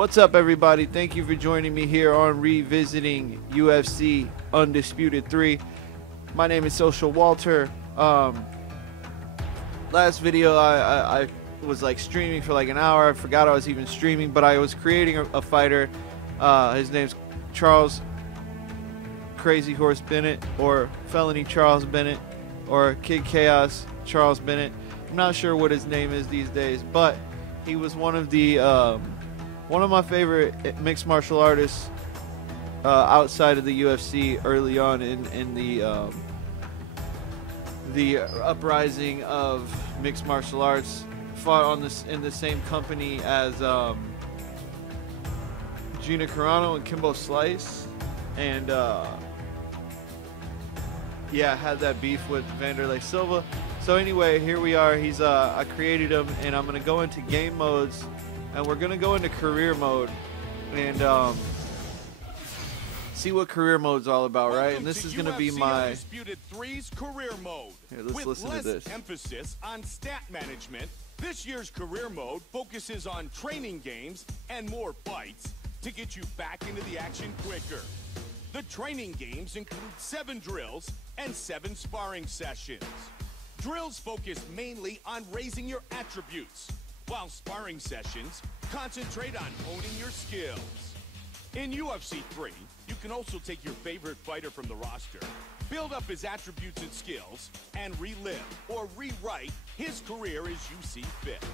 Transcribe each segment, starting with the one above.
What's up, everybody? Thank you for joining me here on Revisiting UFC Undisputed 3. My name is Social Walter. Last video I was like streaming for like an hour. I forgot I was even streaming, but I was creating a fighter. His name's Charles Crazy Horse Bennett, or Felony Charles Bennett, or Kid Chaos Charles Bennett. I'm not sure what his name is these days, but he was one of my favorite mixed martial artists outside of the UFC early on in the uprising of mixed martial arts. Fought in the same company as Gina Carano and Kimbo Slice, and had that beef with Vanderlei Silva. So anyway, here we are. I created him, and I'm gonna go into game modes, and we're gonna go into career mode, and see what career mode's all about, right? And this is gonna be my Undisputed 3's career mode. Here, let's with listen to less this. emphasis on stat management, this year's career mode focuses on training games and more fights to get you back into the action quicker. The training games include 7 drills and 7 sparring sessions. Drills focus mainly on raising your attributes, while sparring sessions concentrate on honing your skills. In UFC 3, you can also take your favorite fighter from the roster, build up his attributes and skills, and relive or rewrite his career as you see fit.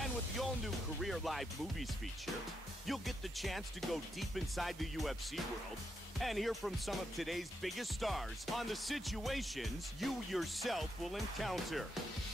And with the all-new Career Live Movies feature, you'll get the chance to go deep inside the UFC world and hear from some of today's biggest stars on the situations you yourself will encounter.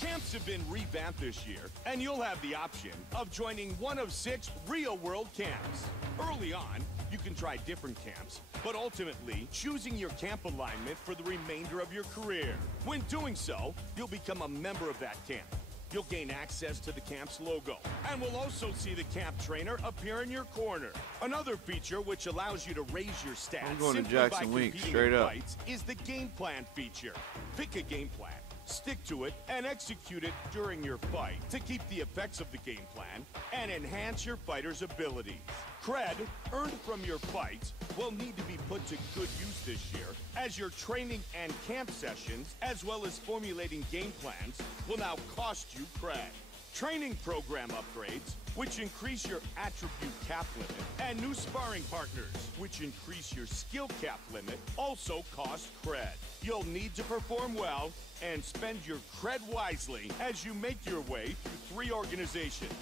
Camps have been revamped this year, and you'll have the option of joining one of 6 real-world camps. Early on, you can try different camps, but ultimately choosing your camp alignment for the remainder of your career. When doing so, you'll become a member of that camp. You'll gain access to the camp's logo, and we'll also see the camp trainer appear in your corner. Another feature which allows you to raise your stats I'm going to simply Jackson by Wink, competing straight in up. fights is the game plan feature. Pick a game plan, stick to it, and execute it during your fight to keep the effects of the game plan and enhance your fighter's abilities. Cred earned from your fights will need to be put to good use this year, as your training and camp sessions, as well as formulating game plans, will now cost you cred. Training program upgrades, which increase your attribute cap limit, and new sparring partners, which increase your skill cap limit, also cost cred. You'll need to perform well and spend your cred wisely as you make your way through 3 organizations: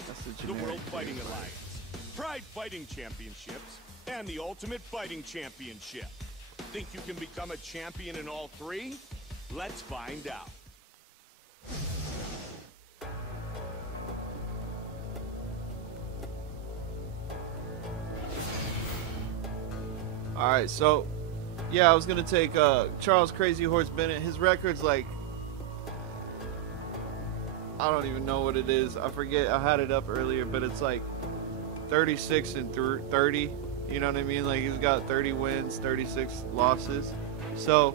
the World Fighting Alliance, Pride Fighting Championships, and the Ultimate Fighting Championship. Think you can become a champion in all 3? Let's find out. Alright, so I was gonna take Charles Crazy Horse Bennett. His record's like, I don't even know what it is. I forget. I had it up earlier, but it's like 36 and 30. You know what I mean? Like, he's got 30 wins, 36 losses. So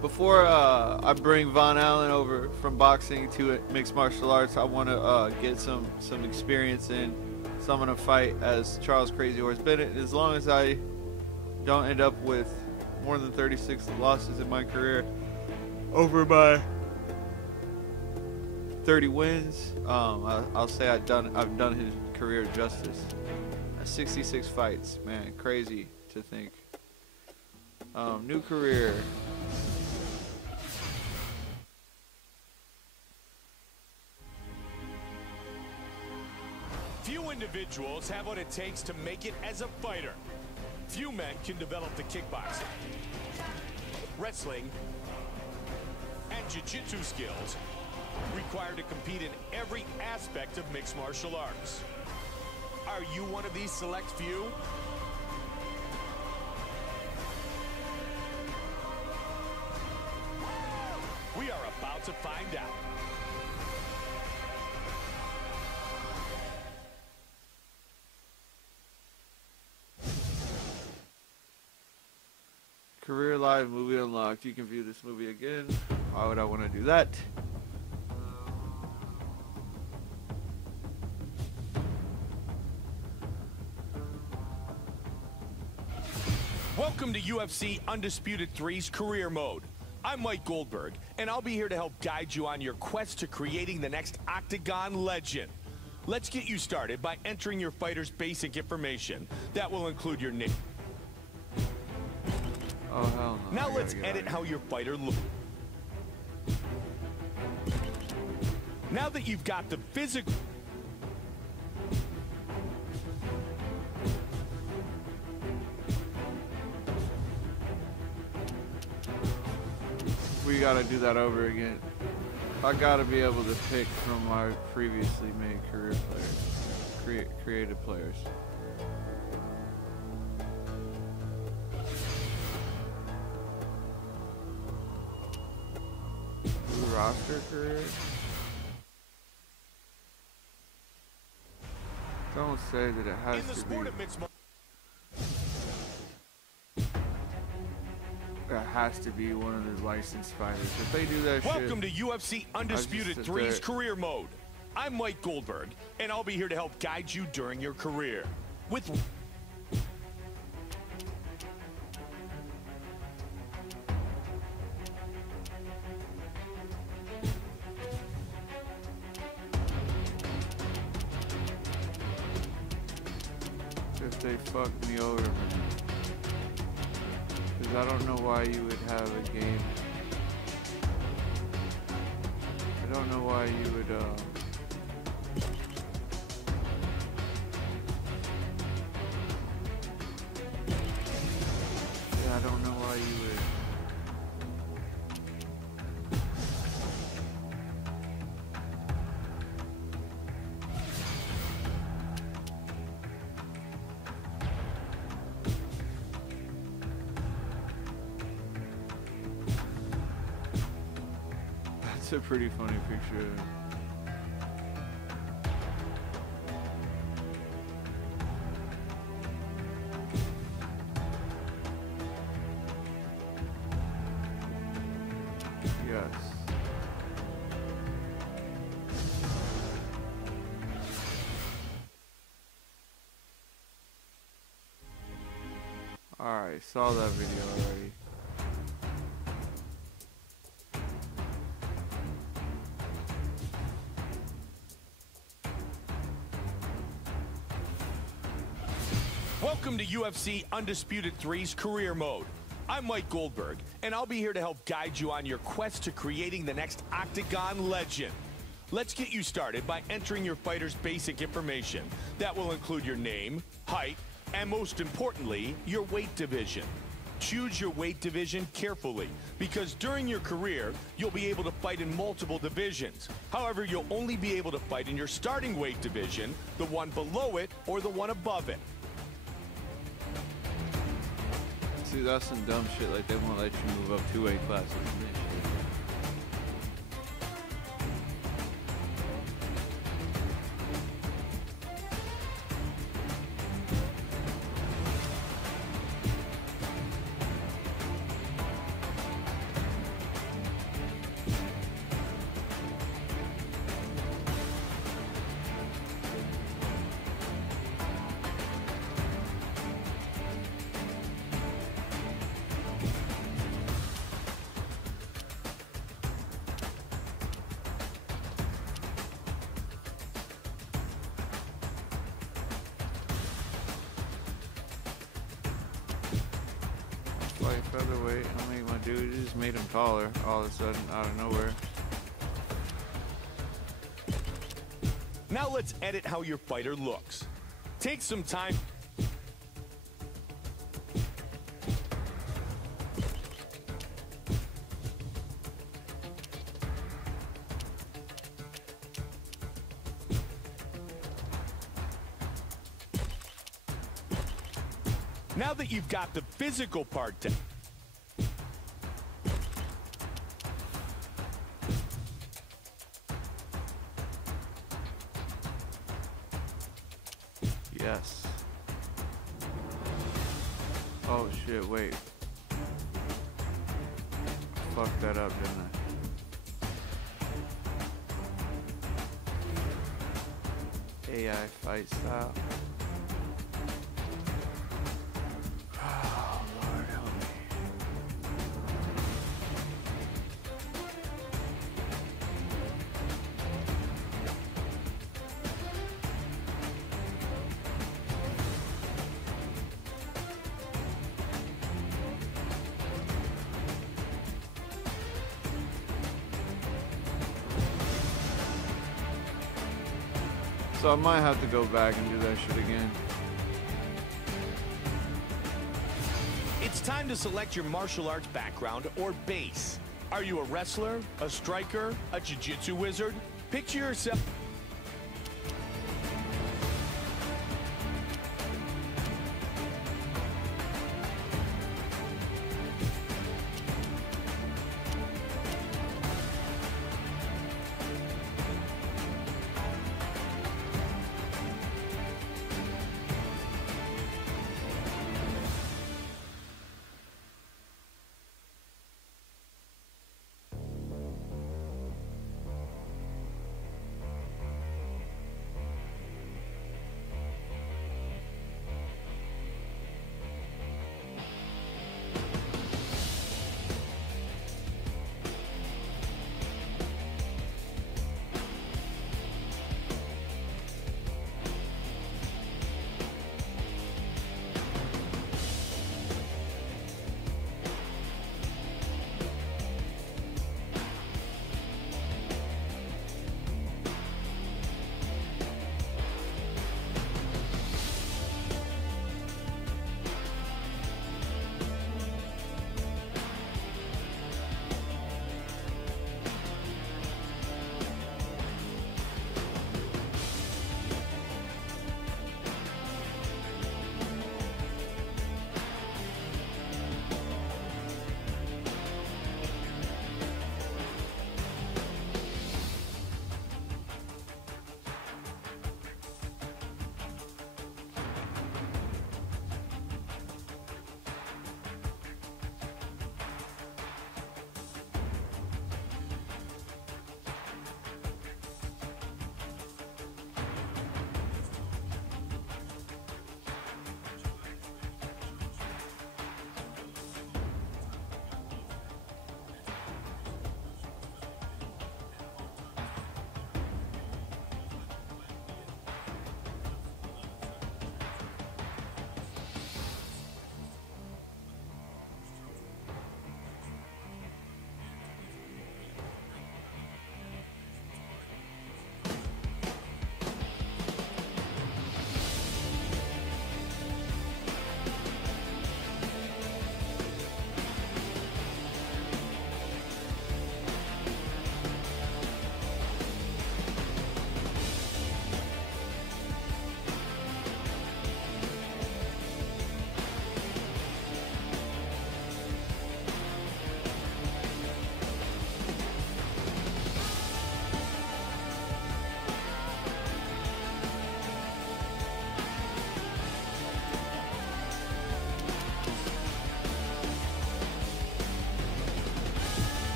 before I bring Von Allen over from boxing to mixed martial arts, I want to get some experience in. So I'm going to fight as Charles Crazy Horse Bennett. As long as I don't end up with more than 36 losses in my career over my 30 wins, I'll say I've done his career justice. 66 fights, man, crazy to think. New career. Few individuals have what it takes to make it as a fighter. Few men can develop the kickboxing, wrestling, and jiu-jitsu skills required to compete in every aspect of mixed martial arts. Are you one of these select few? We are about to find out. Career Live movie unlocked. You can view this movie again. Why would I want to do that? Welcome to UFC Undisputed 3's Career Mode. I'm Mike Goldberg, and I'll be here to help guide you on your quest to creating the next Octagon legend. Let's get you started by entering your fighter's basic information. That will include your name. Oh, hell no. Now let's edit how your fighter looks. Now that you've got the physical... We gotta do that over again. I gotta be able to pick from my previously made career players, created players. New roster career. Don't say that it has to be. It has to be one of the licensed fighters. If they do that Welcome to UFC Undisputed 3's Career Mode. I'm Mike Goldberg, and I'll be here to help guide you during your career. With if they fuck me over, man. Because I don't know why you would have a game. I don't know why you would, yeah, I don't know why you would. It's a pretty funny picture. Yes. Alright, saw that video already. Welcome to UFC Undisputed 3's Career Mode. I'm Mike Goldberg, and I'll be here to help guide you on your quest to creating the next Octagon legend. Let's get you started by entering your fighter's basic information. That will include your name, height, and most importantly, your weight division. Choose your weight division carefully, because during your career, you'll be able to fight in multiple divisions. However, you'll only be able to fight in your starting weight division, the one below it, or the one above it. See, that's some dumb shit, like they won't let you move up 2 weight classes. Light featherweight, I mean, my dude just made him taller all of a sudden out of nowhere. Now let's edit how your fighter looks. Take some time. Now that you've got the physical part down, yes. Oh shit, wait. Fucked that up, didn't I? AI fight style. Oh, Lord. so I might have to go back and do that shit again. It's time to select your martial arts background or base. Are you a wrestler, a striker, a jiu-jitsu wizard? Picture yourself.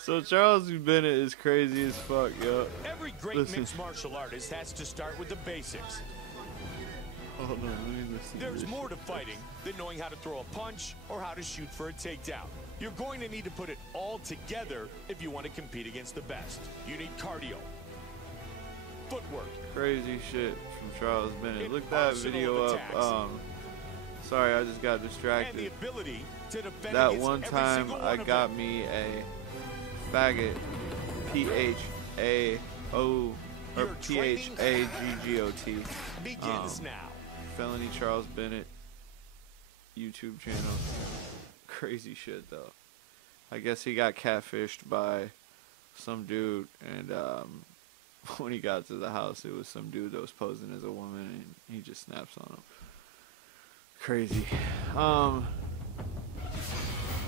So Charles Bennett is crazy as fuck, yo. Every great mixed martial artist has to start with the basics. Hold on, let me listen. There's more to fighting than knowing how to throw a punch or how to shoot for a takedown. You're going to need to put it all together if you want to compete against the best. You need cardio, footwork. Crazy shit from Charles Bennett. Look that video up. Sorry, I just got distracted. And the ability to defend that against one every time single I one got of me a faggot, PHAO or PHAGGOT. Begins now. Felony Charles Bennett YouTube channel. Crazy shit though. I guess he got catfished by some dude, and when he got to the house, it was some dude that was posing as a woman, and he just snaps on him. Crazy.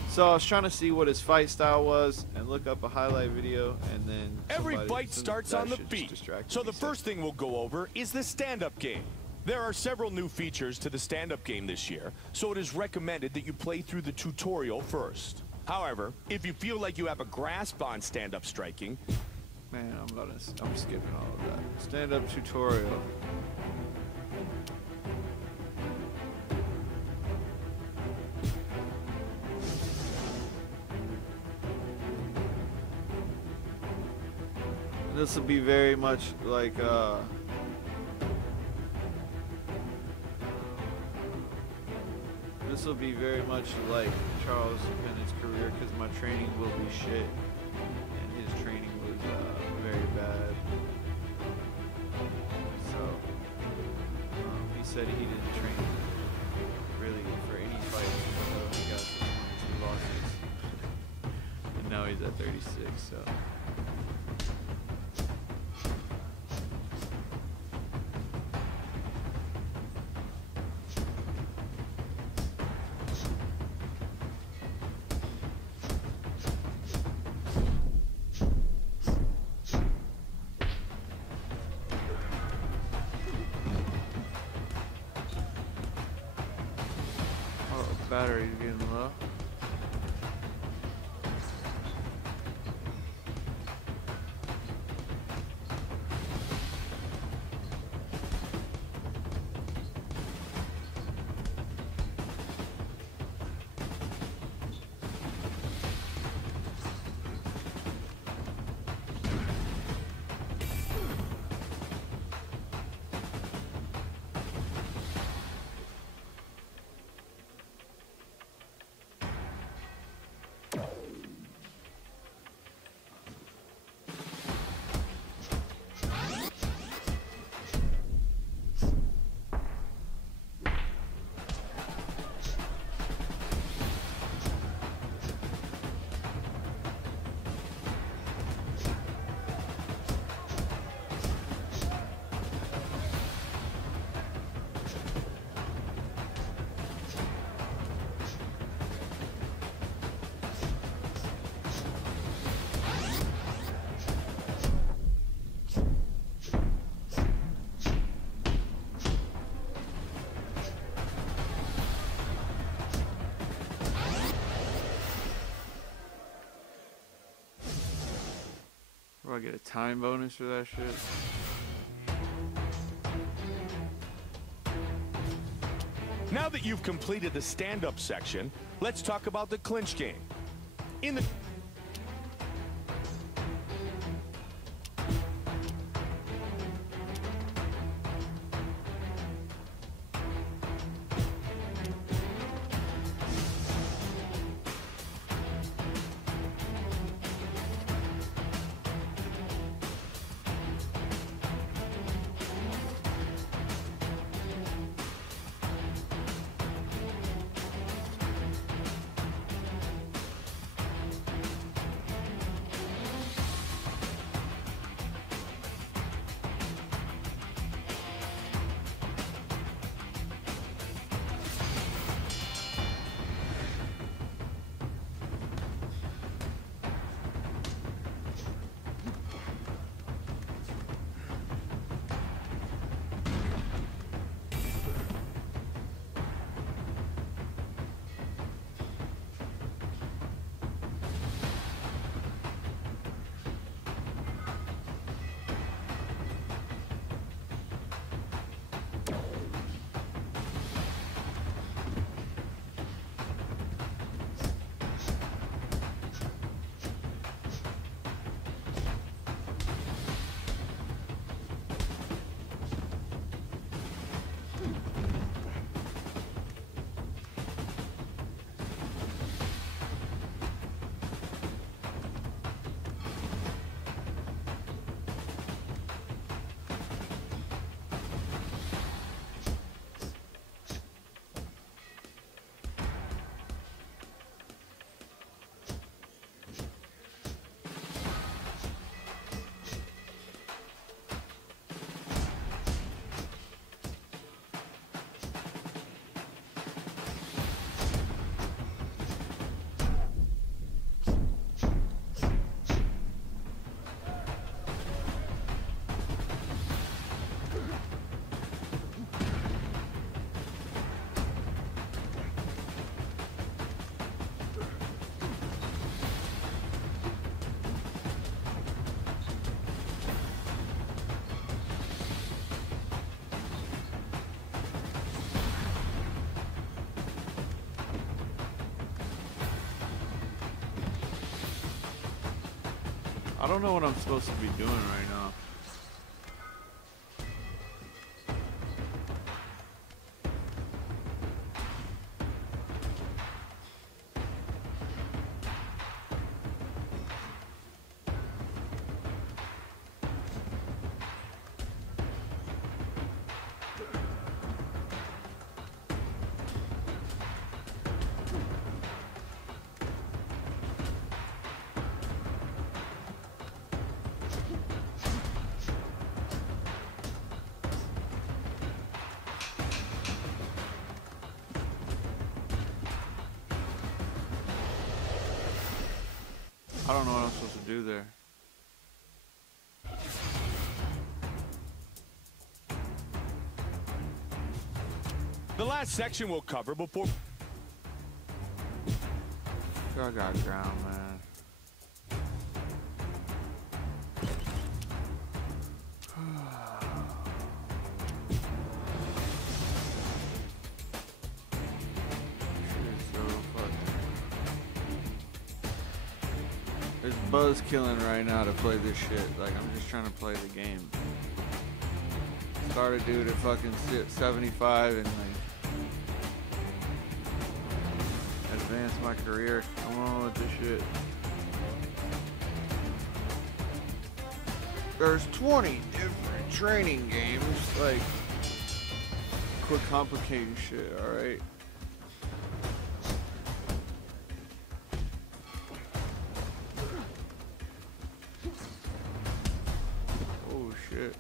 So I was trying to see what his fight style was and look up a highlight video, and then every fight starts on the feet. So the first thing we'll go over is the stand-up game. There are several new features to the stand-up game this year, so it is recommended that you play through the tutorial first. However, if you feel like you have a grasp on stand-up striking, man, I'm skipping all of that. Stand-up tutorial. This will be very much like this will be very much like Charles Bennett's career, because my training will be shit, and his training was very bad. So he said he didn't train really for any fight, so he got 2 losses, and now he's at 36. So. Battery's getting low. Do I get a time bonus for that shit? Now that you've completed the stand-up section, let's talk about the clinch game. In the don't know what I'm supposed to be doing right now. I don't know what I'm supposed to do there. The last section we'll cover before... I got ground, man. There's buzz killing right now to play this shit. Like, I'm just trying to play the game. Started dude at fucking 75 and like advance my career. Come on with this shit. There's 20 different training games. Like, quit complicating shit, alright? Oh shit.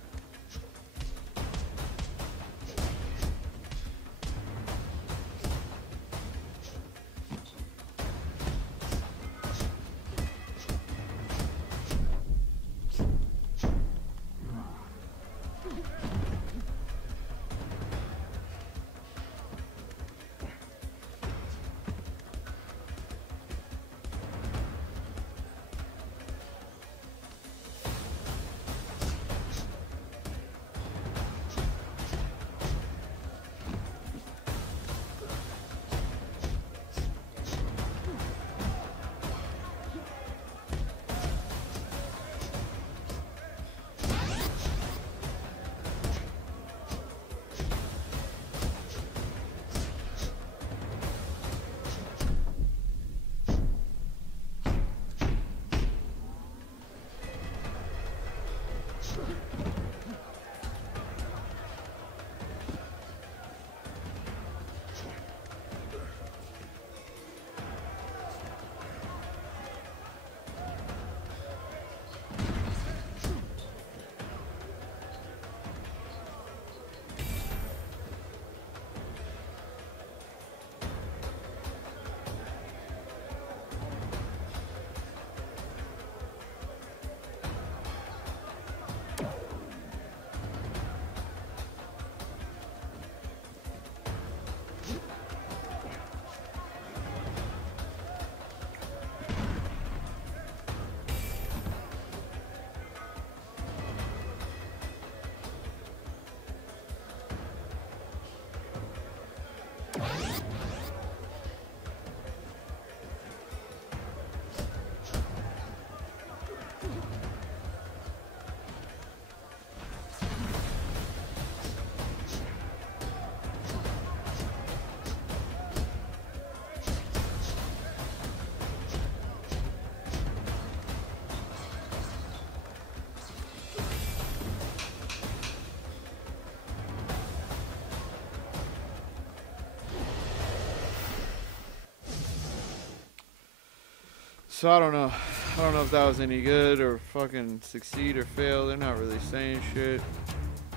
So I don't know. I don't know if that was any good or fucking succeed or fail. They're not really saying shit.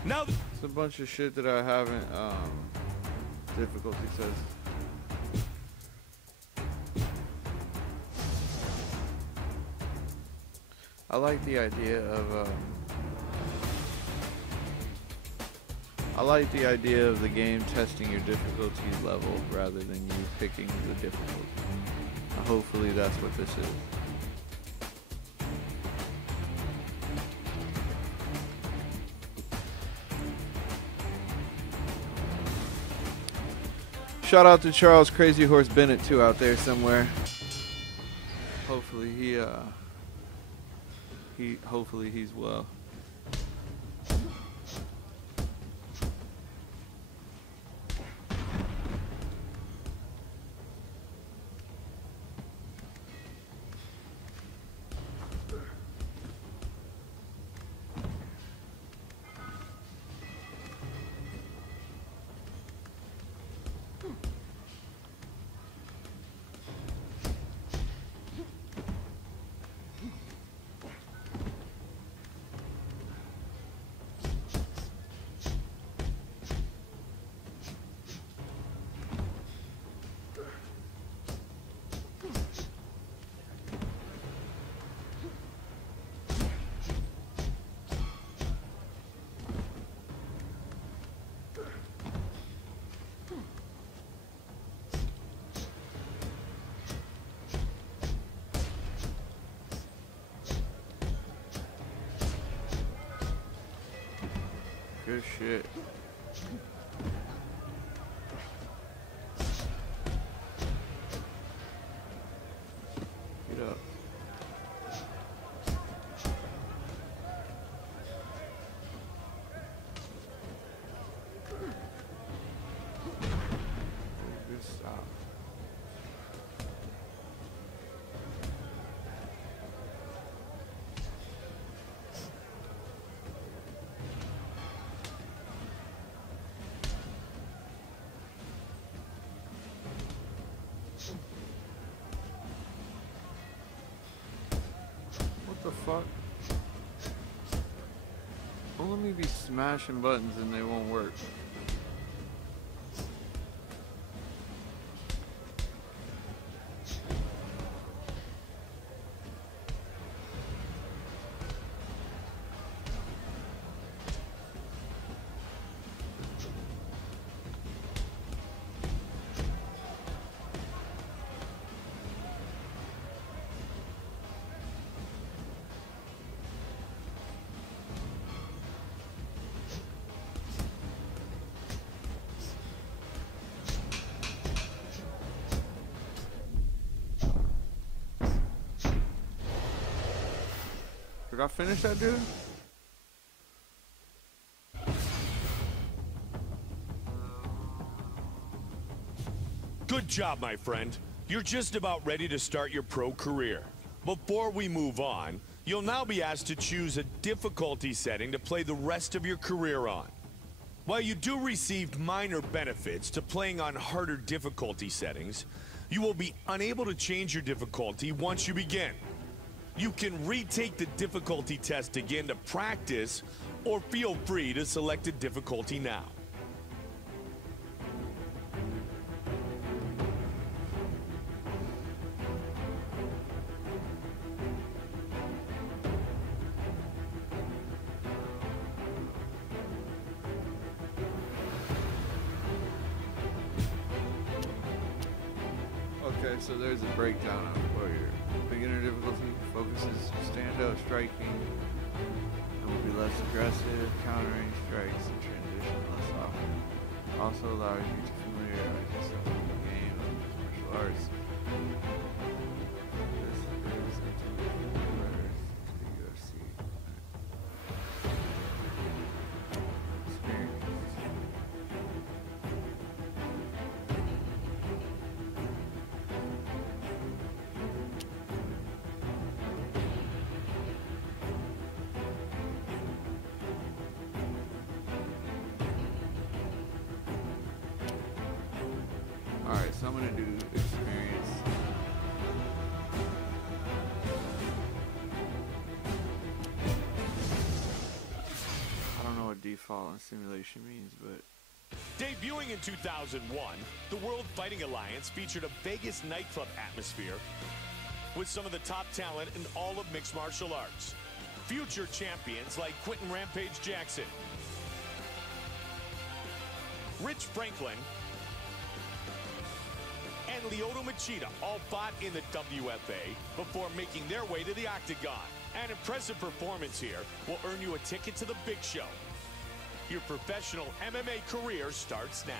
Now It's a bunch of shit that I haven't difficulty says. I like the idea of the game testing your difficulty level rather than you picking the difficulty. Hopefully that's what this is. Shout out to Charles Crazy Horse Bennett too out there somewhere. Hopefully he hopefully he's well. Good shit. Get up. Good stop. What the fuck? Don't let me be smashing buttons and they won't work. Did I finish that dude? Good job, my friend. You're just about ready to start your pro career. Before we move on, you'll now be asked to choose a difficulty setting to play the rest of your career on. While you do receive minor benefits to playing on harder difficulty settings, you will be unable to change your difficulty once you begin. You can retake the difficulty test again to practice, or feel free to select a difficulty now. Okay, so there's a breakdown of where your beginner difficulty focuses stand-out striking and will be less aggressive, countering strikes and transition less often. Also allows you to familiarize yourself with the game of martial arts. This is into letters to the UFC. Experience. Alright, so I'm gonna do experience. I don't know what default and simulation means, but Debuting in 2001, the World Fighting Alliance featured a Vegas nightclub atmosphere with some of the top talent in all of mixed martial arts. Future champions like Quentin Rampage Jackson, Rich Franklin, and Lyoto Machida all fought in the WFA before making their way to the Octagon. An impressive performance here will earn you a ticket to the big show. Your professional MMA career starts now.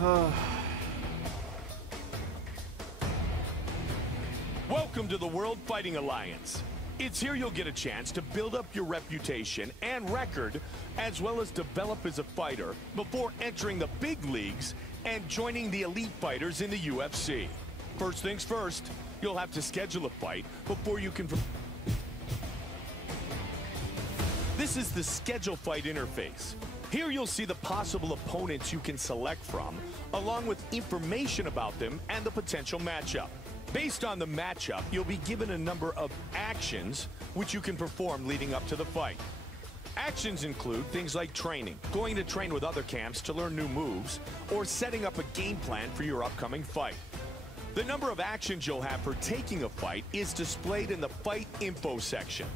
Welcome to the World Fighting Alliance. It's here you'll get a chance to build up your reputation and record, as well as develop as a fighter before entering the big leagues and joining the elite fighters in the UFC. First things first, you'll have to schedule a fight before you can... This is the schedule fight interface. Here you'll see the possible opponents you can select from, along with information about them and the potential matchup. Based on the matchup, you'll be given a number of actions which you can perform leading up to the fight. Actions include things like training, going to train with other camps to learn new moves, or setting up a game plan for your upcoming fight. The number of actions you'll have for taking a fight is displayed in the fight info section.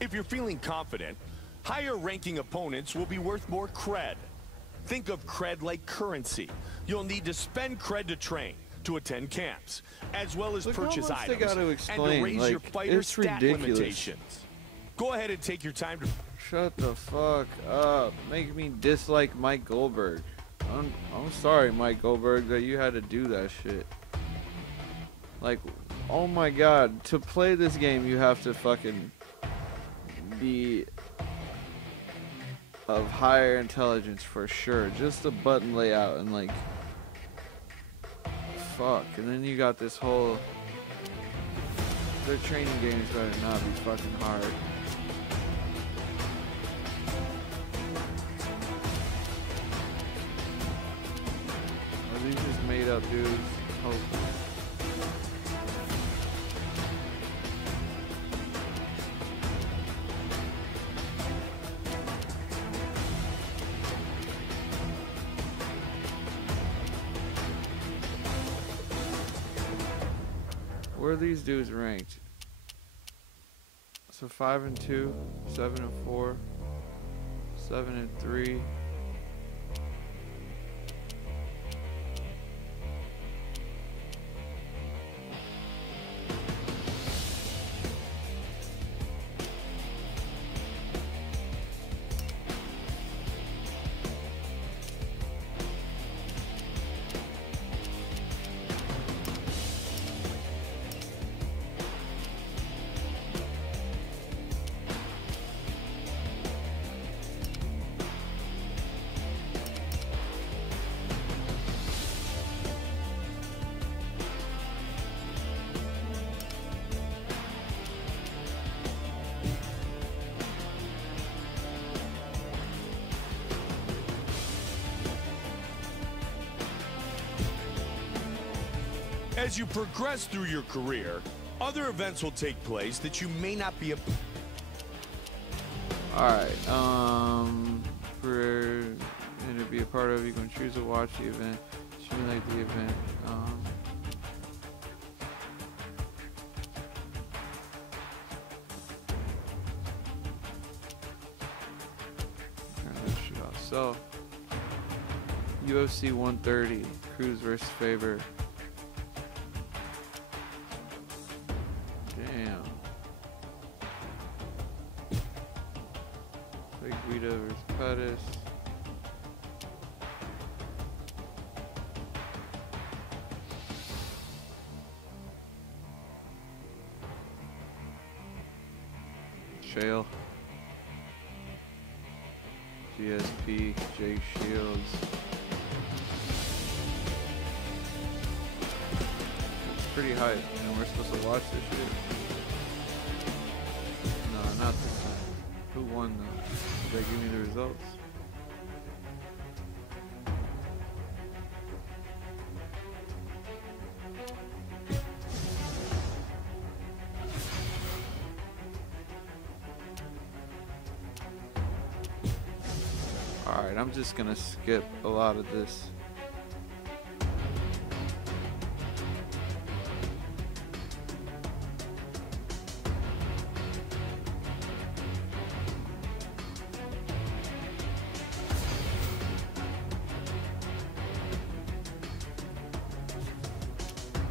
If you're feeling confident, higher ranking opponents will be worth more cred. Think of cred like currency. You'll need to spend cred to train, to attend camps, as well as purchase items, and to raise your fighter's stat limitations. Go ahead and take your time to... Shut the fuck up. Make me dislike Mike Goldberg. I'm sorry, Mike Goldberg, that you had to do that shit. Like, oh my god, to play this game you have to fucking be of higher intelligence for sure. Just the button layout and like... Fuck, and then you got this whole... Their training games better not be fucking hard. Are these just made up dudes? Hopefully. Where are these dudes ranked? So 5-2, 7-4, 7-3. As you progress through your career, other events will take place that you may not be... Alright, for you to be a part of, you can choose to watch the event, simulate the event, turn that shit off. So, UFC 130, Cruz versus Faber. Damn. Guida versus Pettis. Shale. GSP, Jake Shields. It's pretty hype, and we're supposed to watch this shit. No, not this time. Who won though? Did they give me the results? Alright, I'm just gonna skip a lot of this.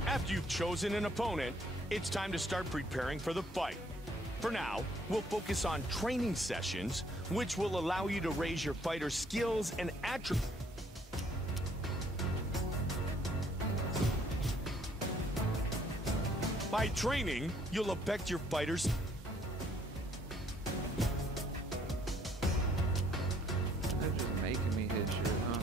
After you've chosen an opponent, it's time to start preparing for the fight. For now, we'll focus on training sessions, which will allow you to raise your fighter's skills and attributes. By training, you'll affect your fighters. They're just making me hit shit, huh?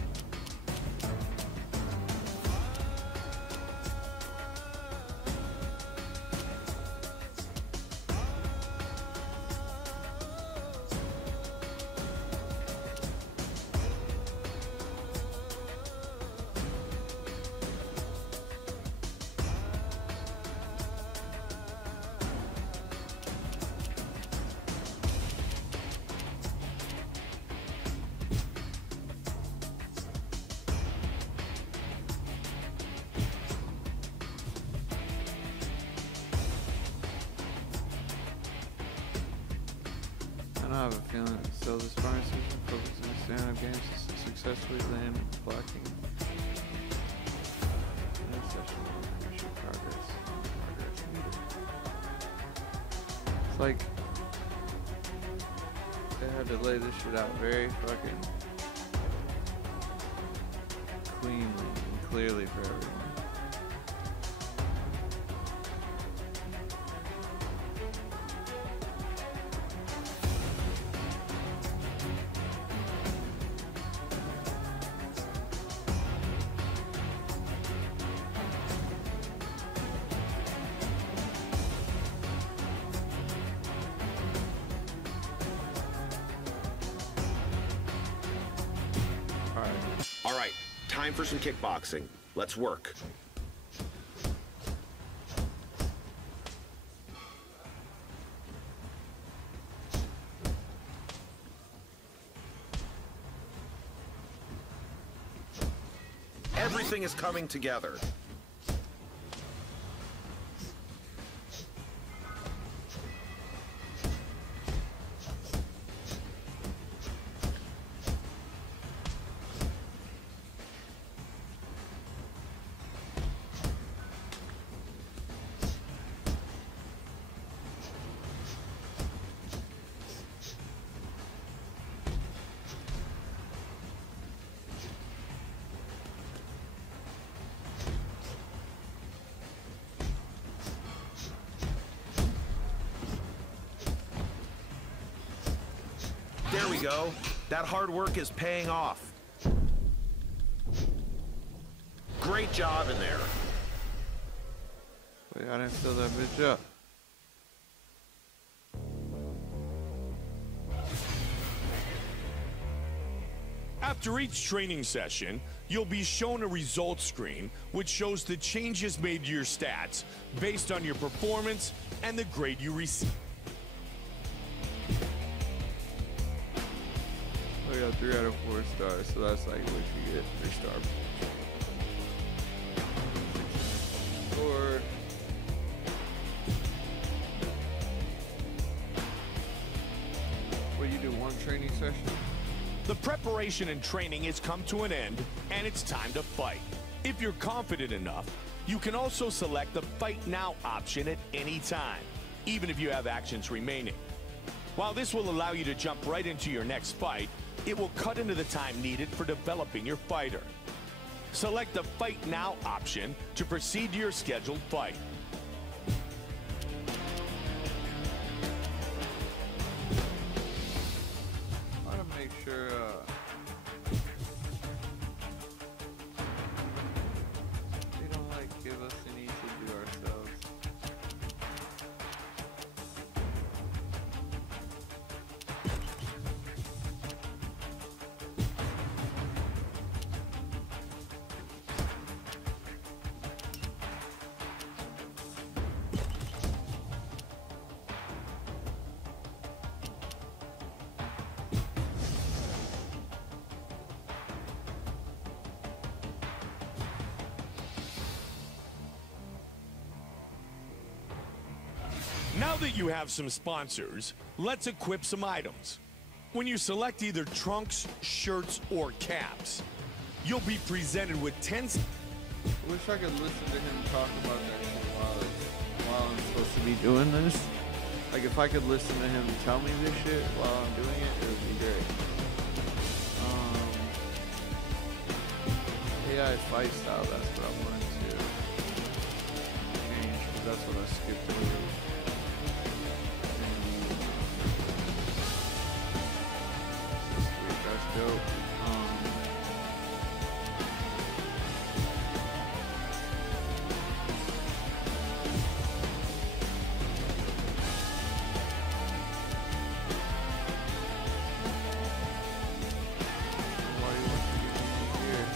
I have a feeling so the sparring session focuses on stand-up games to successfully land blocking. This session will show progress. It's like they had to lay this shit out very fucking cleanly and clearly for everyone. All right, time for some kickboxing. Let's work. Everything is coming together. There we go. That hard work is paying off. Great job in there. Wait, I didn't fill that bitch up. After each training session, you'll be shown a results screen which shows the changes made to your stats based on your performance and the grade you receive. I got 3 out of 4 stars, so that's like what you get, 3-star. Or what, you do 1 training session? The preparation and training has come to an end, and it's time to fight. If you're confident enough, you can also select the Fight Now option at any time, even if you have actions remaining. While this will allow you to jump right into your next fight, it will cut into the time needed for developing your fighter. Select the Fight Now option to proceed to your scheduled fight. I want to make sure they don't like give us any to do ourselves. Now that you have some sponsors, let's equip some items. When you select either trunks, shirts, or caps, you'll be presented with 10... I wish I could listen to him talk about that shit while I'm supposed to be doing this. Like, if I could listen to him tell me this shit while I'm doing it, it would be great. AI fight style, that's what I wanted to change. That's what I skipped over. Sweet, that's dope. Why do you want to be here?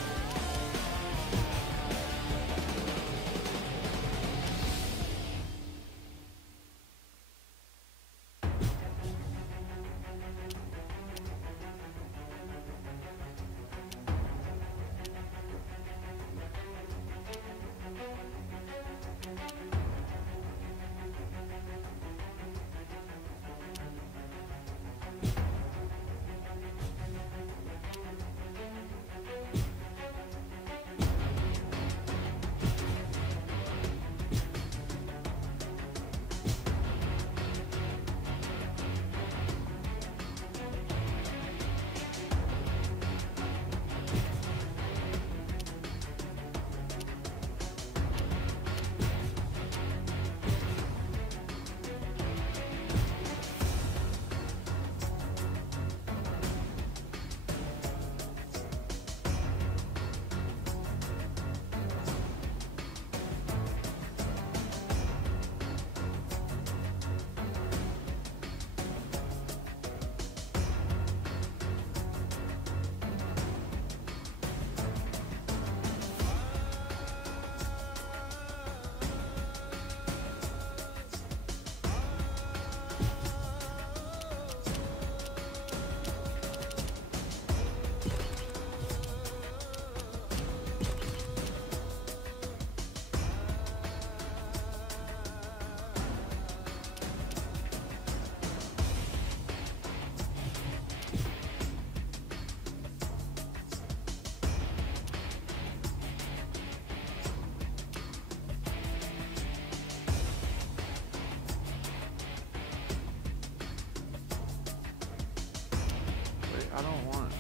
Wait, I don't want it.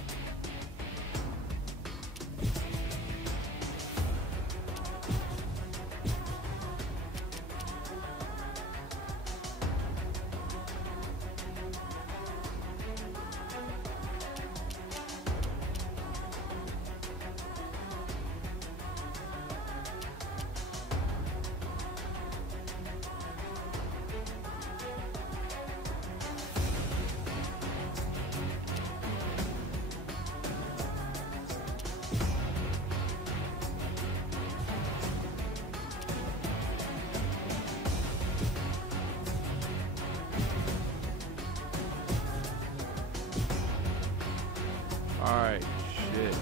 Alright, shit.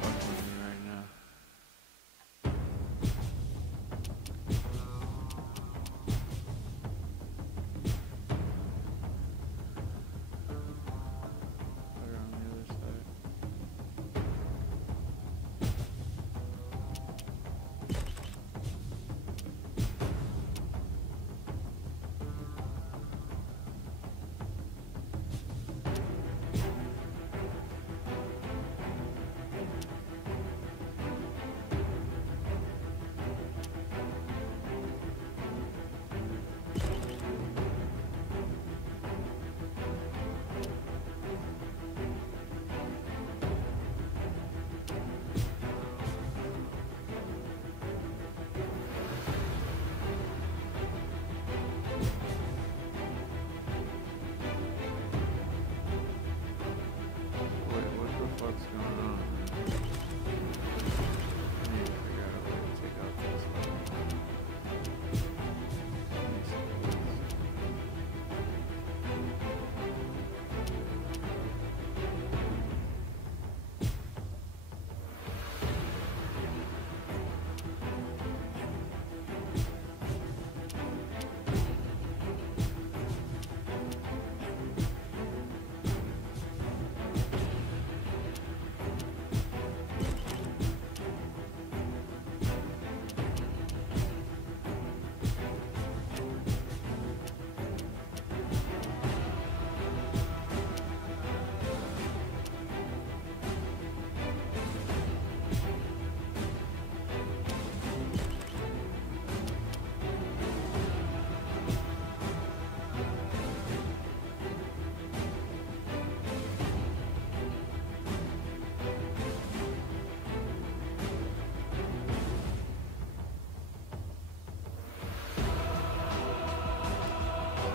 Fucking with me right now. Put it on the other side.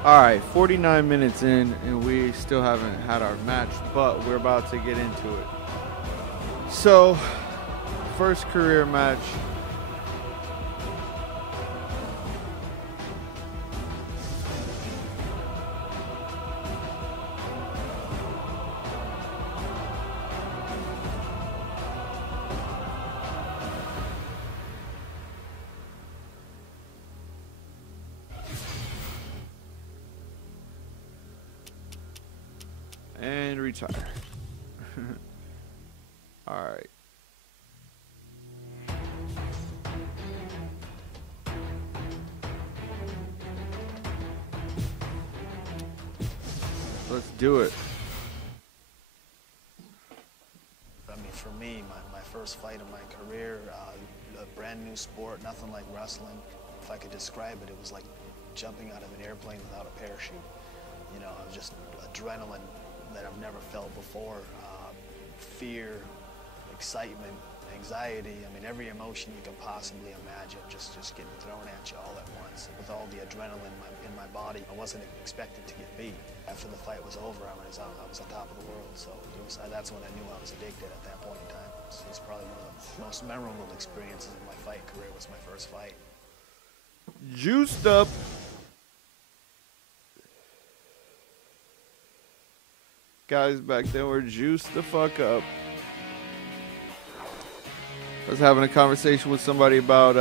All right, 49 minutes in, and we still haven't had our match, but we're about to get into it. So, first career match. And retire. All right. Let's do it. I mean, for me, my first fight of my career, a brand new sport, nothing like wrestling. If I could describe it, it was like jumping out of an airplane without a parachute. You know, it was just adrenaline that I've never felt before. Fear, excitement, anxiety. I mean, every emotion you can possibly imagine just getting thrown at you all at once. With all the adrenaline in my body, I wasn't expected to get beat. After the fight was over, I was on top of the world. So that's when I knew I was addicted at that point in time. So it's probably one of the most memorable experiences of my fight career was my first fight. Juiced up. Guys back then were juiced the fuck up. I was having a conversation with somebody about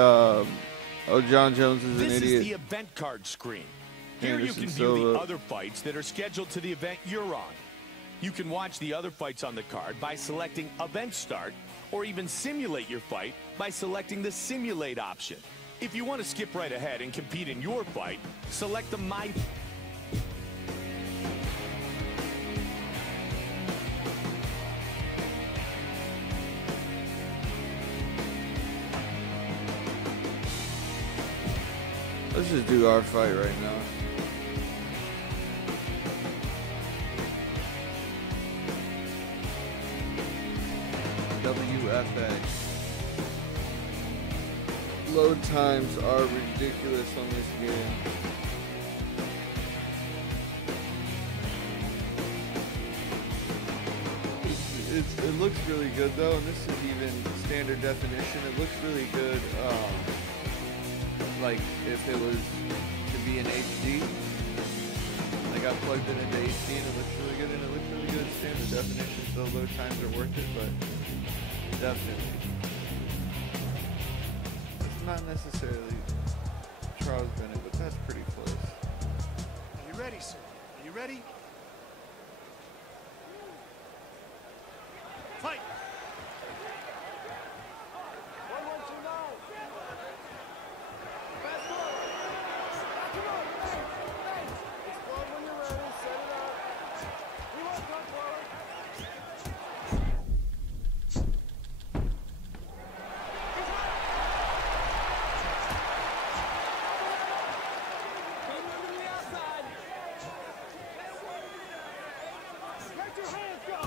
John Jones is an idiot. This is the event card screen. Here you can view the other fights that are scheduled to the event you're on. You can watch the other fights on the card by selecting Event Start, or even simulate your fight by selecting the Simulate option. If you want to skip right ahead and compete in your fight, select the My. Let's just do our fight right now. WFX. Load times are ridiculous on this game. It looks really good though, and this is even standard definition. It looks really good. Like if it was to be in HD. Like I plugged it into HD and it looks really good, and it looks really good standard definition, so load times are worth it, but definitely. It's not necessarily Charles Bennett, but that's pretty close. Are you ready, sir? Are you ready? Fight! 1-1-2-9. Fast forward. Come on, thanks. Explode when you're ready. Set it up. We won't come forward. Come over to the outside. Let your hands go.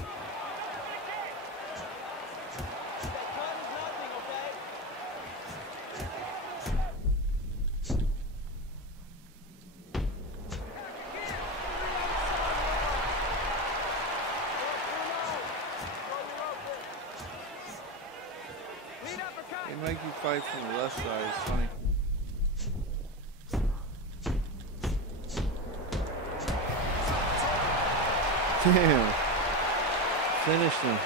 They make you fight from the left side, it's funny. Damn. Finished him.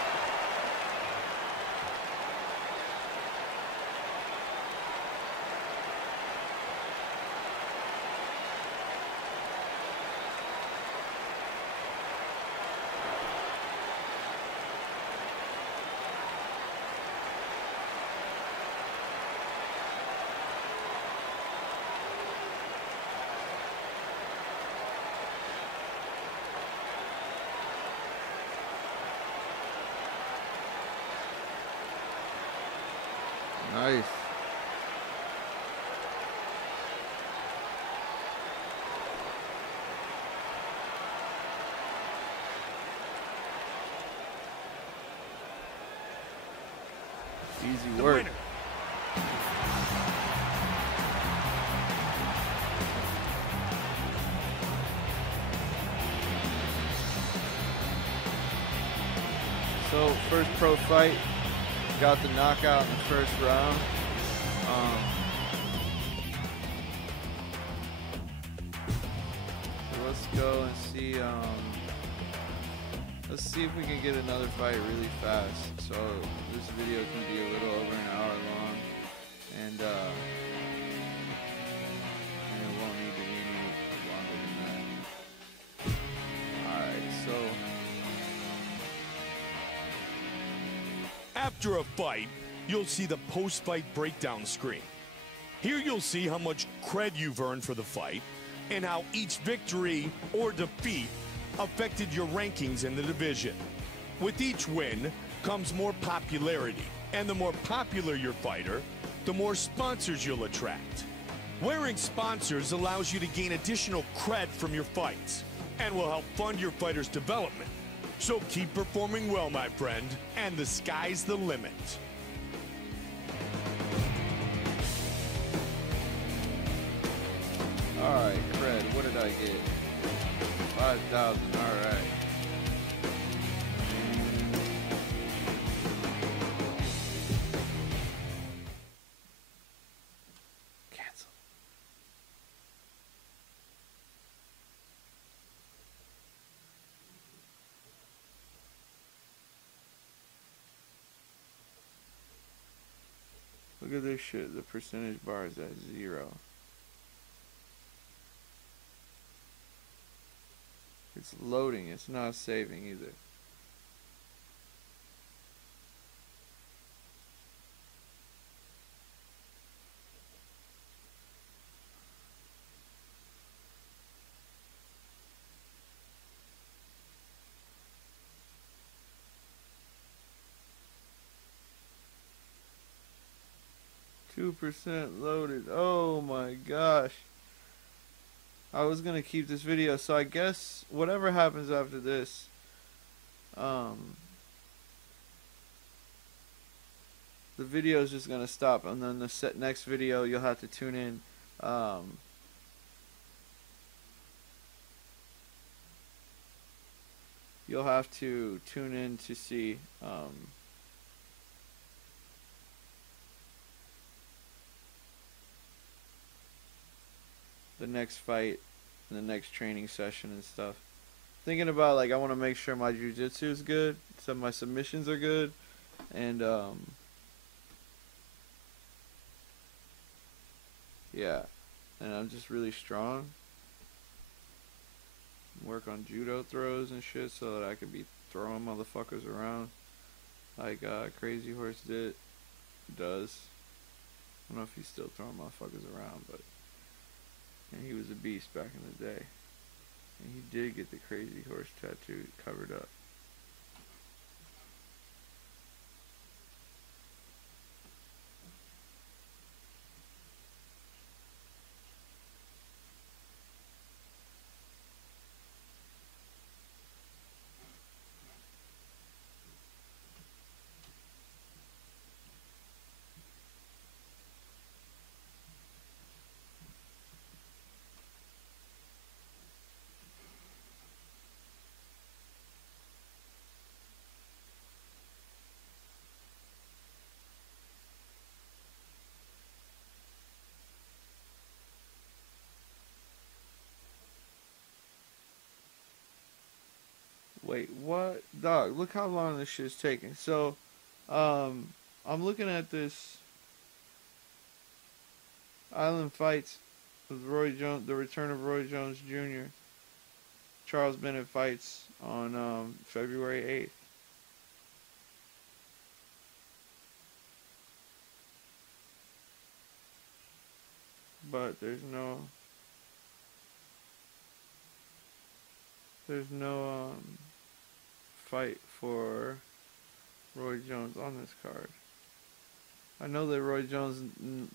Nice. Easy work. So first pro fight, got the knockout in the first round. So let's go and see. Let's see if we can get another fight really fast. So this video can be a little over an hour long, and it won't need to be any longer than that. All right, so. After a fight, you'll see the post-fight breakdown screen. Here you'll see how much cred you've earned for the fight and how each victory or defeat affected your rankings in the division. With each win comes more popularity, and the more popular your fighter, the more sponsors you'll attract. Wearing sponsors allows you to gain additional cred from your fights and will help fund your fighter's development. So keep performing well, my friend, and the sky's the limit. Alright, cred, what did I get? 5,000, alright. Cancel. Look at this shit, the percentage bar is at 0. It's loading, it's not saving either. %, loaded. Oh my gosh. I was gonna keep this video, so I guess whatever happens after this, the video is just gonna stop, and then the next video you'll have to tune in. You'll have to tune in to see the next fight and the next training session and stuff. Thinking about, like, I want to make sure my jiu-jitsu is good, so my submissions are good, and yeah, and I'm just really strong. Work on judo throws and shit so that I could be throwing motherfuckers around like Krazy Horse does. I don't know if he's still throwing motherfuckers around, but and he was a beast back in the day. And he did get the Krazy Horse tattoo covered up. Wait, what? Dog, look how long this shit's taking. So, I'm looking at this Island Fights with Roy Jones, the return of Roy Jones Jr. Charles Bennett fights on February 8th. But there's no fight for Roy Jones on this card. I know that Roy Jones'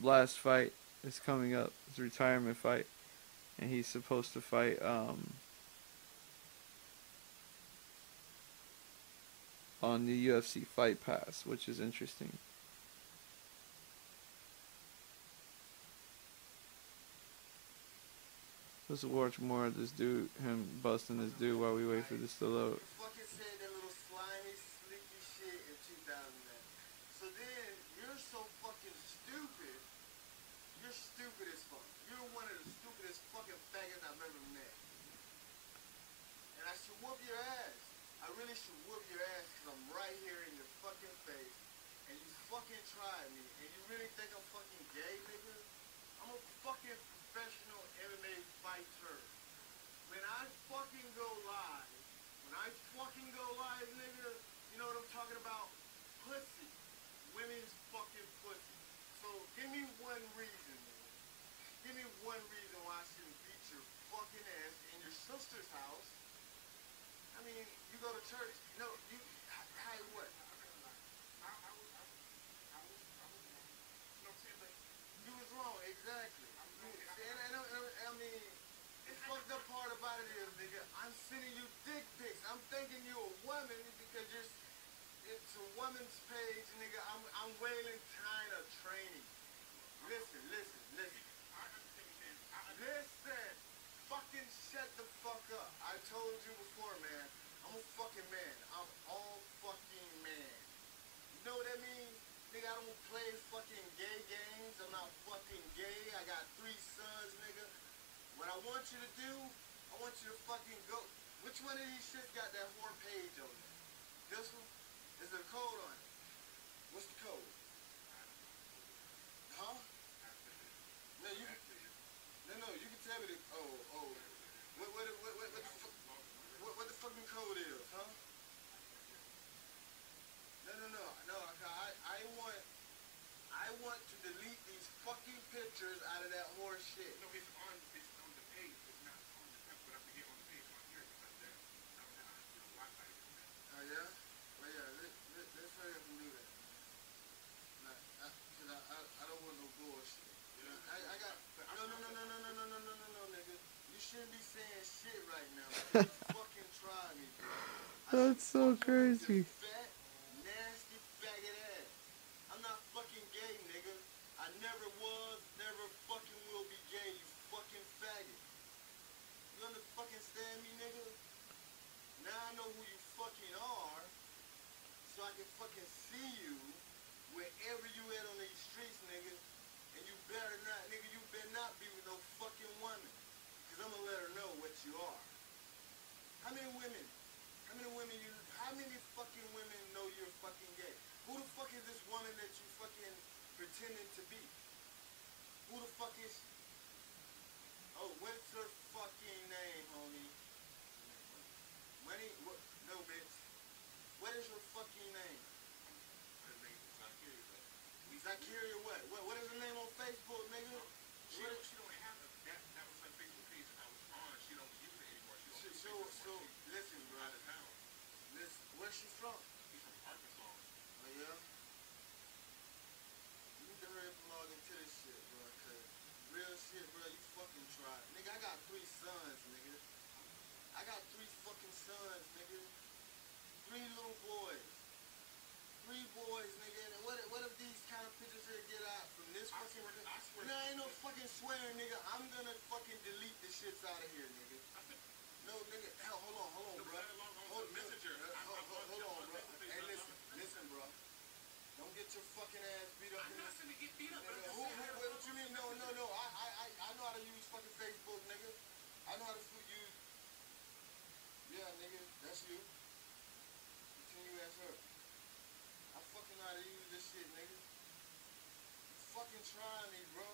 last fight is coming up, his retirement fight, and he's supposed to fight on the UFC Fight Pass, which is interesting. Let's watch more of this dude, him busting this dude while we wait for this to load. Fucking said that little slimy, slicky So then you're so fucking stupid. You're stupid as fuck. You're one of the stupidest fucking faggots I've ever met. And I should whoop your ass. I really should whoop your ass because I'm right here in your fucking face. And you fucking tried me. And you really think I'm fucking gay, nigga? I'm a fucking professional MMA fighter. When I fucking go live, nigga, you know what I'm talking about? Pussy. Women's fucking pussy. So give me one reason, nigga. Give me one reason why I shouldn't beat your fucking ass in your sister's house. I mean, you go to church, no, you, how, what? You was wrong, exactly. I mean, the fucked up part about it is, nigga, I'm sending you dick pics. I'm thinking you a woman because it's a woman's page, nigga. I'm wailing kind of training. Listen. Listen. Fucking shut the fuck up. I told you before, man. I'm a fucking man. I'm all fucking man. You know what that means? Nigga, I don't play fucking gay games. I'm not fucking gay. I got 3 sons, nigga. What I want you to do, I want you to fucking go. Which one of these shits got that whore page on it? This one? Is there a code on it? What's the code? Huh? No, you can tell me the, what the fucking code is, huh? No, I want to delete these fucking pictures out of that horse shit. No, it's on the page. It's not on the page, but I forget on the page on here because that Wi-Fi is on that. Oh yeah? Well yeah, let's hurry up and do that. Cause I don't want no bullshit. You know, I got no, nigga. You shouldn't be saying shit right now. You fucking try me, bro. That's so crazy. Fat, nasty faggot ass. I'm not fucking gay, nigga. I never was, never fucking will be gay, you fucking faggot. You understand me, nigga? Now I know who you fucking are, so I can fucking see you wherever you at on these streets, nigga. And you better not be with no fucking woman. Cause I'm gonna let her know what you are. How many fucking women know you're fucking gay? Who the fuck is this woman that you fucking pretending to be? Who the fuck is she? Oh, what's her fucking name, homie? Money? What? No, bitch. What is her fucking name? Her name is Zakiria. Zakiria what? What is her name on Facebook, nigga? She don't have that. That was her Facebook page that I was on. She don't use it anymore. So listen, bro. Out of town. Listen, where's she from? She's from Arkansas. Oh yeah? You need to hurry up and log into this shit, bro, cause real shit, bro, you fucking tried. Nigga, I got 3 sons, nigga. I got 3 fucking sons, nigga. 3 little boys. 3 boys, nigga. And what if these kind of pictures here get out from this fucking... I swear. Nah, ain't no fucking swearing, nigga. I'm gonna fucking delete the shits out of here, nigga. No, nigga, hell, hold on, bro. Hold on, bro. Hey, listen, bro. Don't get your fucking ass beat up. I'm not gonna get beat up. What you mean? No. I know how to use fucking Facebook, nigga. I know how to use... Yeah, nigga, that's you. Continue as her. I fucking know how to use this shit, nigga. You fucking trying me, bro.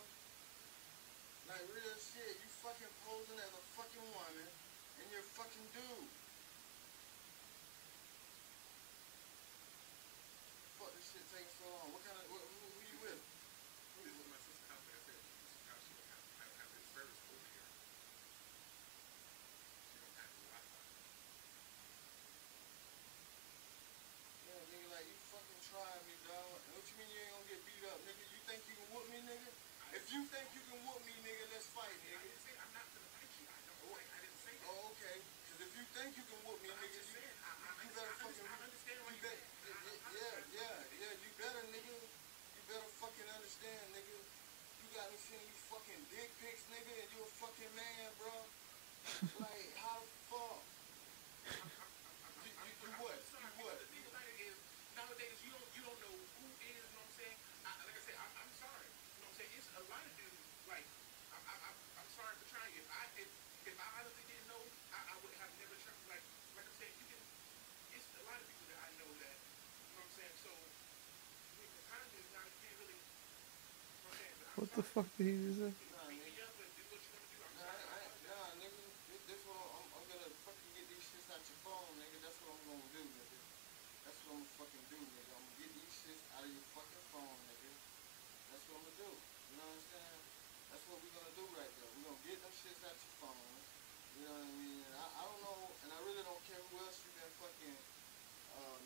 Like, real shit. You fucking posing as a fucking woman. And you're a fucking dude. Fuck, this shit taking so long. What kind of, who you with? This is my sister's house. Like I said, this is how she don't have this service over here. She don't have the Wi-Fi. Yeah, nigga, like, you fucking trying me, dog. And what you mean you ain't gonna get beat up, nigga? You think you can whoop me, nigga? If you think you can whoop me, nigga, let's fight, nigga. I didn't say I'm not gonna fight you. I didn't say that. Oh, okay. Because if you think you can whoop me, nigga, you better fucking... I understand what you Yeah, you better, nigga. You better fucking understand, nigga. You got me sending you fucking dick pics, nigga, and you a fucking man, bro. Like, how the fuck? You what? The thing about it is, nowadays you don't know who is the fuck did he just say? Nah, nigga. Nah, nigga. This what I'm gonna fucking get these shits out your phone, nigga. That's what I'm gonna do, nigga. That's what I'm gonna fucking do, nigga. I'm gonna get these shits out of your fucking phone, nigga. That's what I'm gonna do. You know what I'm saying? That's what we're gonna do right there. We're gonna get them shits out your phone. You know what I mean? And I don't know, and I really don't care who else you been fucking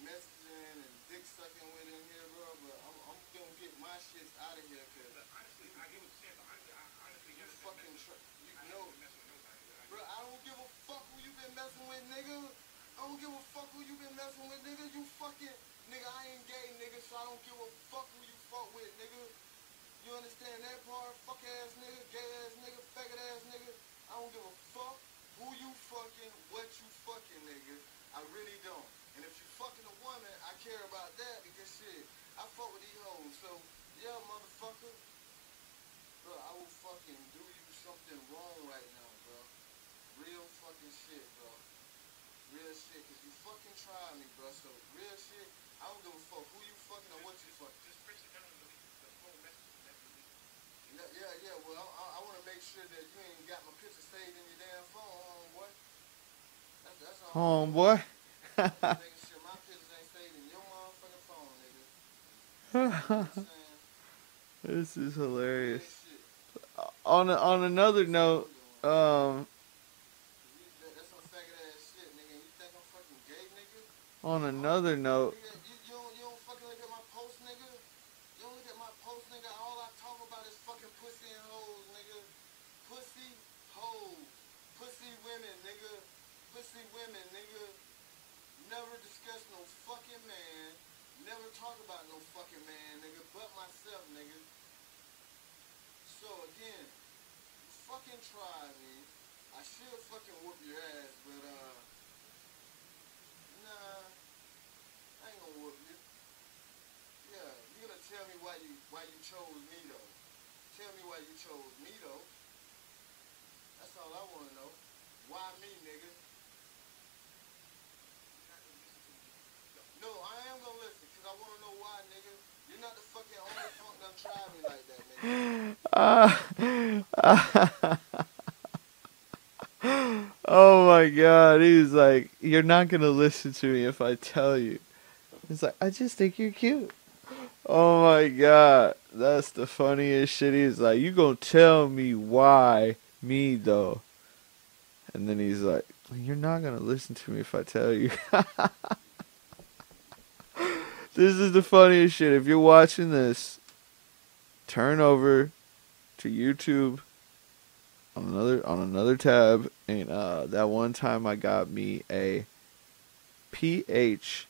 messaging and dick sucking with in here, bro. But I'm gonna get my shits out of here, cause Honestly, I get what you're saying, but honestly, you fucking you know, bro. I don't give a fuck who you been messing with, nigga. I don't give a fuck who you been messing with, nigga. You fucking nigga. I ain't gay, nigga, so I don't give a fuck who you fuck with, nigga. You understand that part? Fuck ass nigga, gay ass nigga, faggot ass nigga. I don't give a fuck who you fucking, what you fucking, nigga. I really don't. And if you fucking a woman, I care about that because shit, I fuck with these hoes. So yeah, motherfucker. Bro, I will fucking do you something wrong right now, bro. Real fucking shit, bro. Real shit, cause you fucking tried me, bro. So real shit, I don't give a fuck who you fucking or what you fucking. Just press it down and delete the whole message. Yeah. Well, I want to make sure that you ain't got my picture saved in your damn phone, homeboy. That's all. Homeboy. I'm making sure my pictures ain't saved in your motherfucking phone, nigga. You know what I'm saying? This is hilarious. Real shit. On another note, That's some faggot ass shit, nigga. You think I'm fucking gay, nigga? on another note, Nigga, you don't fucking look at my post, nigga. You don't look at my post, nigga. All I talk about is fucking pussy and hoes, nigga. Pussy, hoes. Pussy women, nigga. Pussy women, nigga. Never discuss no fucking man. Never talk about no fucking man, nigga. But myself, nigga. So again, you fucking try me. I should fucking whoop your ass, but nah, I ain't gonna whoop you. Yeah, you're gonna tell me why you chose me though. Tell me why you chose me though. That's all I wanna know. Why me, nigga? No, I am gonna listen, cause I wanna know why, nigga. You're not the fucking only punk that tried me like that, nigga. oh my god, he's like, you're not gonna listen to me if I tell you. He's like, I just think you're cute. Oh my god, that's the funniest shit. He's like, you gonna tell me why me though? And then he's like, you're not gonna listen to me if I tell you. This is the funniest shit. If you're watching this, turn over to YouTube on another tab, and that one time I got me a PHAGGOT.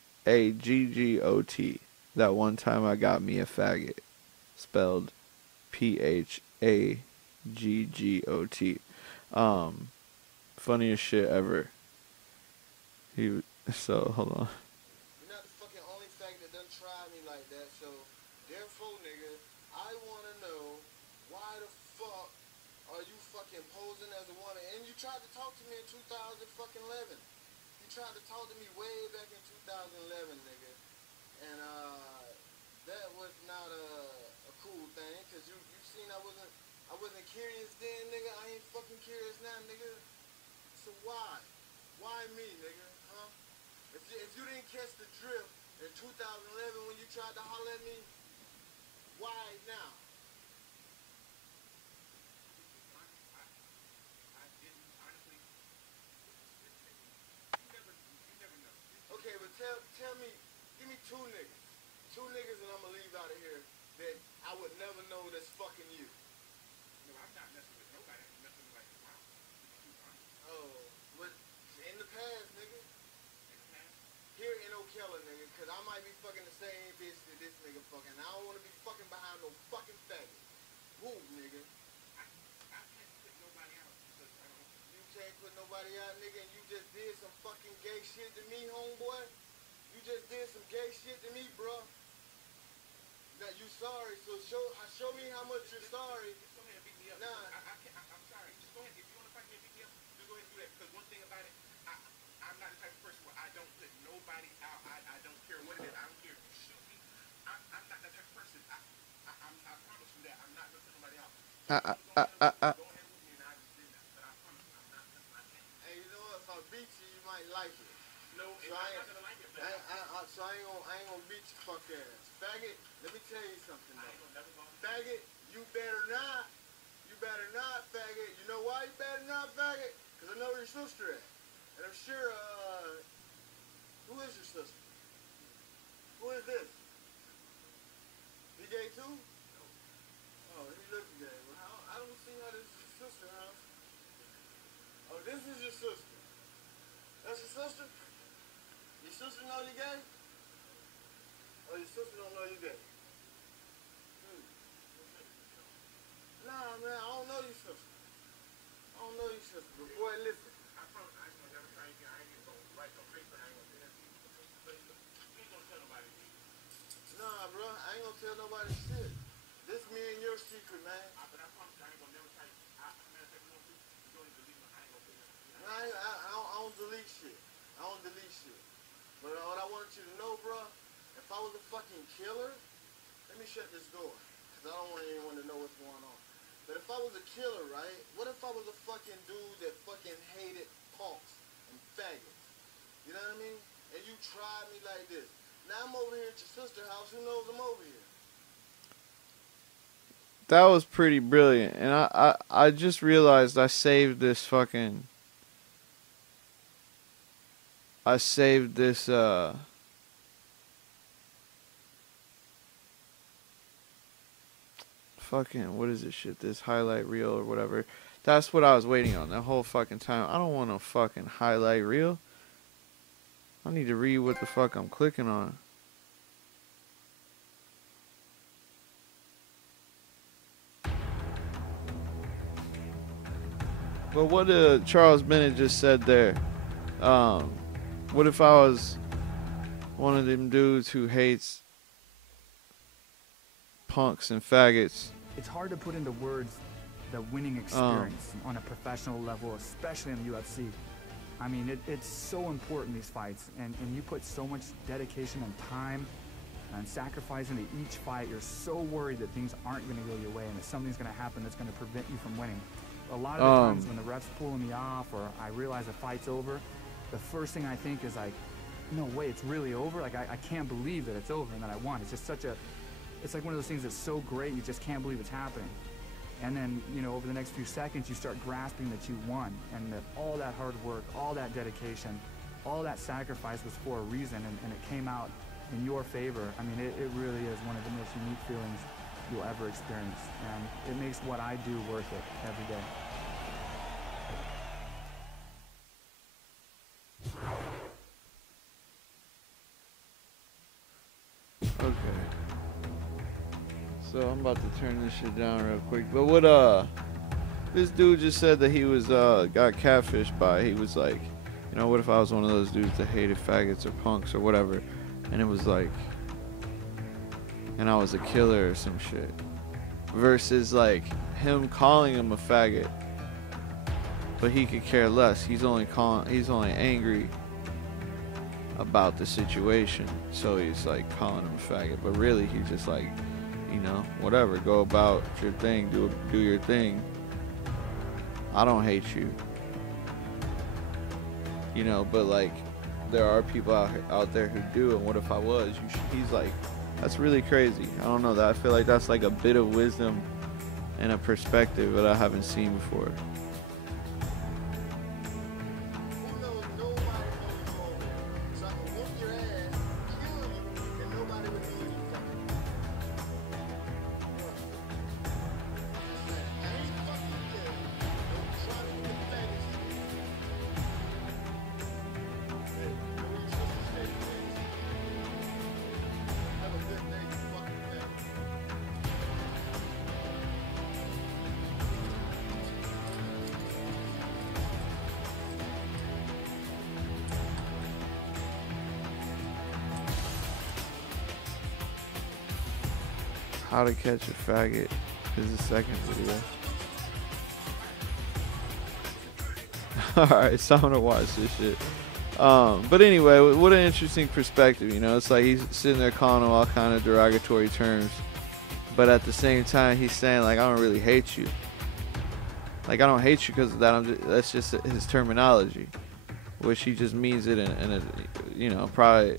That one time I got me a faggot, spelled PHAGGOT. Funniest shit ever. So hold on. You're not the fucking only fact that done tried me like that, so therefore, nigga, I wanna know why the fuck are you fucking posing as a woman? And you tried to talk to me in 2011. You tried to talk to me way back in 2011, nigga. And that was not a cool thing, cause you seen I wasn't curious then, nigga. I ain't fucking curious now, nigga. So why? Why me, nigga? Huh? If you didn't catch the drift in 2011 when you tried to holler at me, why now? Okay, but tell me, give me two niggas. Two niggas and I'm gonna leave out of here that I would never know that's fucking you. No, I'm not messing with nobody. I'm messing with like wow. Oh, but in the past, nigga. Here in Ocala, nigga, cause I might be fucking the same bitch that this nigga fucking. I don't wanna be fucking behind no fucking faggot. Who, nigga? I can't put nobody out because I don't. You can't put nobody out, nigga, and you just did some fucking gay shit to me, homeboy. You just did some gay shit to me, bro. Now you sorry, so show me how much you're sorry. Just go ahead and beat me up. Nah. I'm sorry. Just go ahead. If you want to fight me and beat me up, just go ahead and do that. Because one thing about it, I'm not the type of person where I don't put nobody out. I don't care what it is. I don't care if you shoot me. I'm not that type of person. I promise you that. I'm not going to put nobody out. Hey, you know what? If I beat you, you might like it. No, So I'm I not ain't, gonna like it, I, so I ain't gonna beat you, fuck ass. Faggot, let me tell you something though. Faggot, you better not. You better not, faggot. You know why you better not, faggot? Because I know where your sister at. And I'm sure, who is your sister? Who is this? He gay too? No. Oh, he looks gay. Well, I don't see how this is your sister, huh? Oh, this is your sister. That's your sister? Your sister know you gay? Oh, your sister don't know you gay? Nah, man, I don't know your sister. I don't know your sister, but boy, listen. I promise I ain't gonna never try again. I ain't gonna write no paper. I ain't gonna do that. But you ain't gonna tell nobody. Nah, bro, I ain't gonna tell nobody shit. This me and your secret, man. But I promise I ain't gonna never try. Matter of fact, you don't even believe me. I ain't gonna do that. Nah, I don't delete shit. I don't delete shit. But what I want you to know, bro, if I was a fucking killer, let me shut this door. Because I don't want anyone to know what's going on. But if I was a killer, right? What if I was a fucking dude that fucking hated punks and faggots? You know what I mean? And you tried me like this. Now I'm over here at your sister's house. Who knows I'm over here? That was pretty brilliant. And I just realized I saved this fucking... I saved this, fucking, what is this shit? This highlight reel or whatever. That's what I was waiting on the whole fucking time. I don't want no fucking highlight reel. I need to read what the fuck I'm clicking on. But what Charles Bennett just said there. What if I was one of them dudes who hates punks and faggots? It's hard to put into words the winning experience on a professional level, especially in the UFC. I mean, it's so important, these fights, and you put so much dedication and time and sacrifice into each fight. You're so worried that things aren't going to go your way and that something's going to happen that's going to prevent you from winning. A lot of the times when the ref's pulling me off or I realize the fight's over, the first thing I think is like, no way, it's really over? Like, I can't believe that it's over and that I won. It's just such a, it's like one of those things that's so great you just can't believe it's happening. And then, you know, over the next few seconds, you start grasping that you won and that all that hard work, all that dedication, all that sacrifice was for a reason and it came out in your favor. I mean, it really is one of the most unique feelings you'll ever experience. And it makes what I do worth it every day. Okay. So I'm about to turn this shit down real quick. But what this dude just said that he was got catfished by, he was like, you know, what if I was one of those dudes that hated faggots or punks or whatever, and it was like, and I was a killer or some shit, versus like him calling him a faggot, but he could care less. He's only angry about the situation, so he's like calling him a faggot, but really he's just like, you know, whatever, go about your thing, do your thing. I don't hate you, you know, but like there are people out there who do, and what if I was? He's like, that's really crazy. I don't know, that I feel like that's like a bit of wisdom and a perspective that I haven't seen before. Who knows? Nobody knows you over there. So I can whoop your ass, kill you, and nobody would know you fucking. I ain't fucking dead. Don't try to get faggot shit. Hey, know what you're supposed to say, please? Have a good day, you fucking faggot. How to Catch a Faggot is the second video. Alright, so I'm gonna watch this shit. But anyway, what an interesting perspective, you know. It's like he's sitting there calling him all kind of derogatory terms, But at the same time, he's saying, like, I don't really hate you. Like, I don't hate you because of that. That's just his terminology, which he just means it in a, you know, probably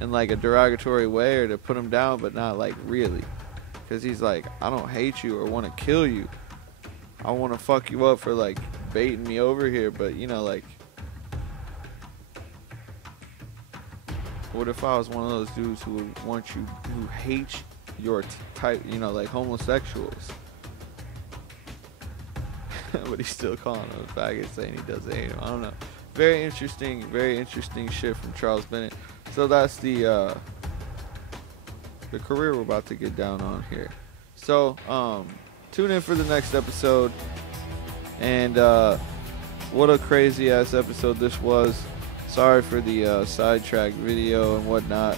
in like a derogatory way or to put him down, but not like really. Because he's like, I don't hate you or want to kill you. I want to fuck you up for like baiting me over here, but you know, like, what if I was one of those dudes who would want you, who hates your type, you know, like homosexuals? But he's still calling him a faggot, saying he doesn't hate him. I don't know. Very interesting shit from Charles Bennett. So that's the career we're about to get down on here. So tune in for the next episode. And what a crazy ass episode this was. Sorry for the sidetrack video and whatnot.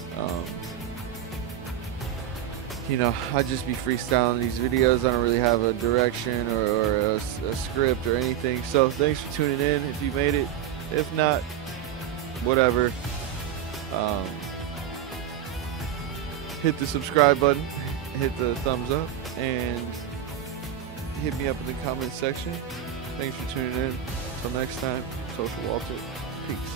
You know, I just be freestyling these videos. I don't really have a direction or a script or anything. So thanks for tuning in if you made it. If not, whatever. Hit the subscribe button, hit the thumbs up, and hit me up in the comment section. Thanks for tuning in. Until next time, Social Walter. Peace.